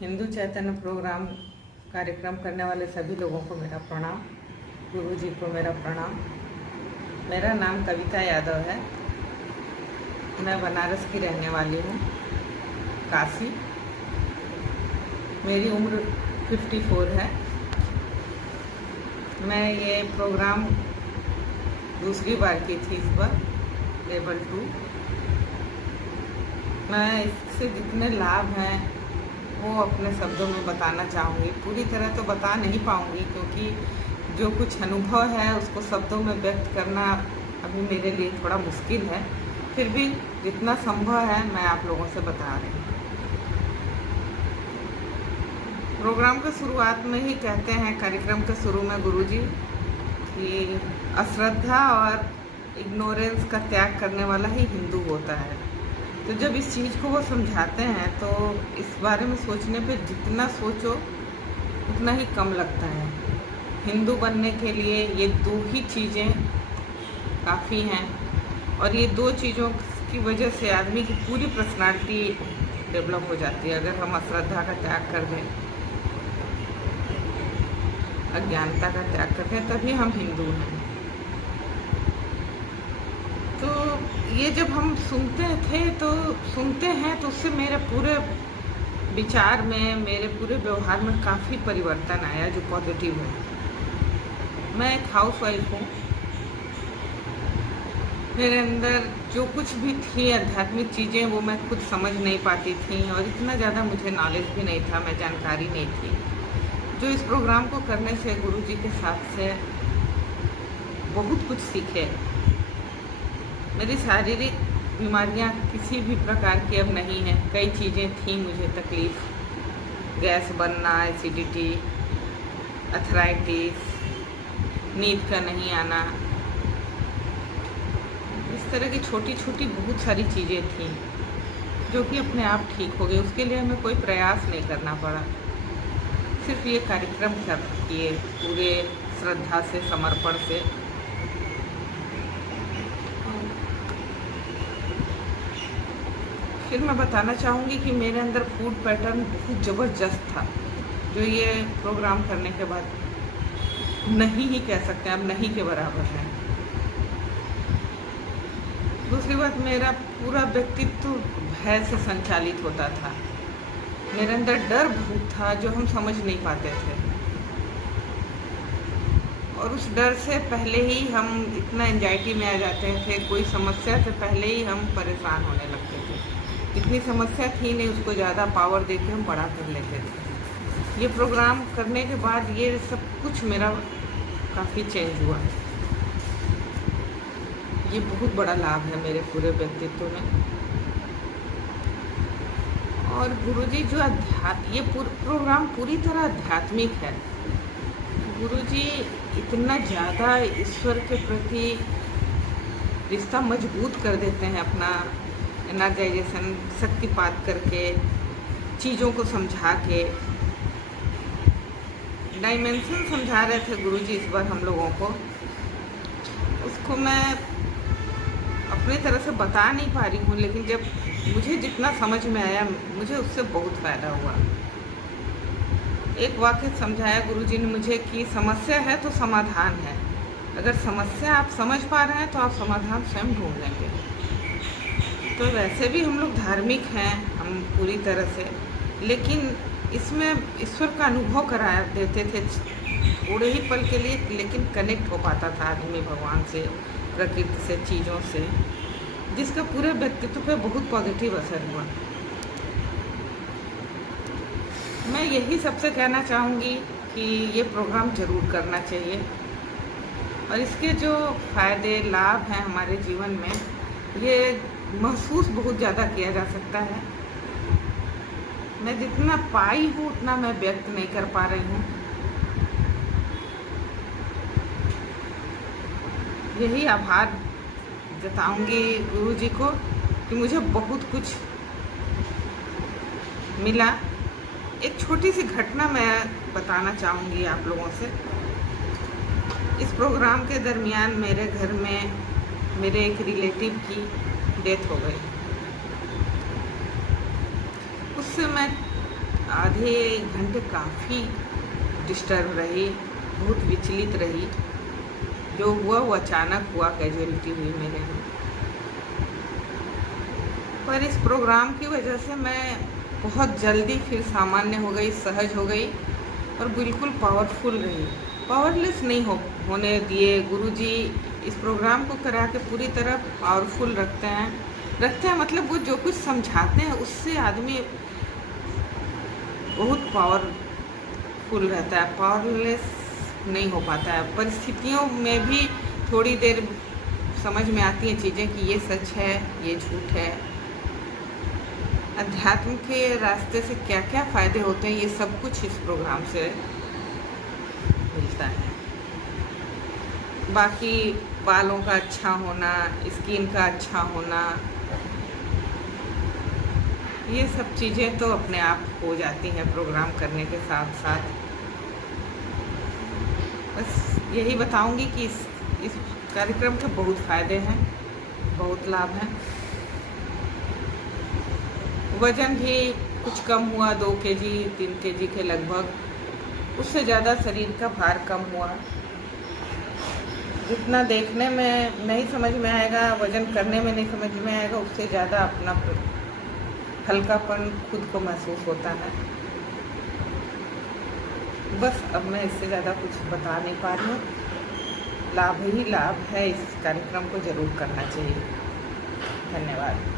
हिंदू चैतन्य programme कार्यक्रम करने वाले सभी लोगों को मेरा प्रणाम। गुरु जी को मेरा प्रणाम। मेरा नाम कविता यादव है। मैं बनारस की रहने वाली हूँ, काशी। मेरी उम्र 54 है। मैं ये प्रोग्राम दूसरी बार की थी, इस बार लेवल 2। मैं इससे जितने लाभ हैं वो अपने शब्दों में बताना चाहूँगी। पूरी तरह तो बता नहीं पाऊँगी क्योंकि जो कुछ अनुभव है उसको शब्दों में व्यक्त करना अभी मेरे लिए थोड़ा मुश्किल है। फिर भी जितना संभव है मैं आप लोगों से बता रही हूँ। प्रोग्राम के शुरुआत में ही कहते हैं, कार्यक्रम के शुरू में गुरुजी, कि अश्रद्धा और इग्नोरेंस का त्याग करने वाला ही हिंदू होता है। तो जब इस चीज़ को वो समझाते हैं तो इस बारे में सोचने पे जितना सोचो उतना ही कम लगता है। हिंदू बनने के लिए ये 2 ही चीज़ें काफ़ी हैं और ये 2 चीज़ों की वजह से आदमी की पूरी पर्सनालिटी डेवलप हो जाती है। अगर हम अश्रद्धा का त्याग कर दें, अज्ञानता का त्याग कर दें, तभी हम हिंदू हैं। तो ये जब हम सुनते हैं तो उससे मेरे पूरे विचार में, मेरे पूरे व्यवहार में काफ़ी परिवर्तन आया जो पॉजिटिव है। मैं एक हाउसवाइफ हूँ। मेरे अंदर जो कुछ भी थी आध्यात्मिक चीज़ें वो मैं खुद समझ नहीं पाती थी और इतना ज़्यादा मुझे नॉलेज भी नहीं था, मैं जानकारी नहीं थी। जो इस प्रोग्राम को करने से गुरुजी के साथ से बहुत कुछ सीखे। मेरी शारीरिक बीमारियां किसी भी प्रकार की अब नहीं हैं। कई चीज़ें थी मुझे तकलीफ़, गैस बनना, एसिडिटी, अर्थराइटिस, नींद का नहीं आना, इस तरह की छोटी छोटी बहुत सारी चीज़ें थी जो कि अपने आप ठीक हो गई। उसके लिए हमें कोई प्रयास नहीं करना पड़ा, सिर्फ ये कार्यक्रम किए पूरे श्रद्धा से, समर्पण से। फिर मैं बताना चाहूँगी कि मेरे अंदर फूड पैटर्न बहुत ज़बरदस्त था, जो ये प्रोग्राम करने के बाद नहीं ही कह सकते, अब नहीं के बराबर है। दूसरी बात, मेरा पूरा व्यक्तित्व भय से संचालित होता था। मेरे अंदर डर बहुत था जो हम समझ नहीं पाते थे और उस डर से पहले ही हम इतना एंजाइटी में आ जाते थे। कोई समस्या से पहले ही हम परेशान होने लगते थे। इतनी समस्या थी नहीं, उसको ज़्यादा पावर देके हम बड़ा कर लेते थे। ये प्रोग्राम करने के बाद ये सब कुछ मेरा काफ़ी चेंज हुआ। ये बहुत बड़ा लाभ है मेरे पूरे व्यक्तित्व में। और गुरुजी जो ये प्रोग्राम पूरी तरह आध्यात्मिक है। गुरुजी इतना ज़्यादा ईश्वर के प्रति रिश्ता मजबूत कर देते हैं, अपना एनर्जाइजेशन, शक्तिपात करके, चीज़ों को समझा के। डायमेंशन समझा रहे थे गुरुजी इस बार हम लोगों को। उसको मैं अपनी तरह से बता नहीं पा रही हूँ, लेकिन जब मुझे जितना समझ में आया मुझे उससे बहुत फ़ायदा हुआ। एक वाक्य समझाया गुरुजी ने मुझे कि समस्या है तो समाधान है। अगर समस्या आप समझ पा रहे हैं तो आप समाधान स्वयं ढूंढ लेंगे। तो वैसे भी हम लोग धार्मिक हैं, हम पूरी तरह से, लेकिन इसमें ईश्वर का अनुभव करा देते थे थोड़े ही पल के लिए, लेकिन कनेक्ट हो पाता था आदमी भगवान से, प्रकृति से, चीज़ों से, जिसका पूरे व्यक्तित्व पे बहुत पॉजिटिव असर हुआ। मैं यही सबसे कहना चाहूँगी कि ये प्रोग्राम ज़रूर करना चाहिए और इसके जो फ़ायदे, लाभ हैं हमारे जीवन में, ये महसूस बहुत ज़्यादा किया जा सकता है। मैं जितना पाई हूँ उतना मैं व्यक्त नहीं कर पा रही हूँ। यही आभार जताऊंगी गुरुजी को कि मुझे बहुत कुछ मिला। एक छोटी सी घटना मैं बताना चाहूँगी आप लोगों से। इस प्रोग्राम के दरमियान मेरे घर में मेरे एक रिलेटिव की डेथ हो गई। उससे मैं आधे घंटे काफ़ी डिस्टर्ब रही, बहुत विचलित रही। जो हुआ वो अचानक हुआ, कैजुअलिटी हुई मेरे में। पर इस प्रोग्राम की वजह से मैं बहुत जल्दी फिर सामान्य हो गई, सहज हो गई और बिल्कुल पावरफुल रही। पावरलेस नहीं होने दिए गुरुजी। इस प्रोग्राम को करा के पूरी तरह पावरफुल रखते हैं मतलब वो जो कुछ समझाते हैं उससे आदमी बहुत पावरफुल रहता है, पावरलेस नहीं हो पाता है। परिस्थितियों में भी थोड़ी देर समझ में आती हैं चीज़ें कि ये सच है, ये झूठ है। अध्यात्म के रास्ते से क्या क्या फ़ायदे होते हैं, ये सब कुछ इस प्रोग्राम से मिलता है। बाकी बालों का अच्छा होना, स्किन का अच्छा होना, ये सब चीज़ें तो अपने आप हो जाती हैं प्रोग्राम करने के साथ साथ। बस यही बताऊंगी कि इस कार्यक्रम के बहुत फ़ायदे हैं, बहुत लाभ हैं। वज़न भी कुछ कम हुआ, 2 केजी 3 केजी के लगभग। उससे ज़्यादा शरीर का भार कम हुआ। जितना देखने में नहीं समझ में आएगा, वज़न करने में नहीं समझ में आएगा, उससे ज़्यादा अपना हल्कापन खुद को महसूस होता है। बस अब मैं इससे ज़्यादा कुछ बता नहीं पा रही हूँ। लाभ ही लाभ है, इस कार्यक्रम को ज़रूर करना चाहिए। धन्यवाद।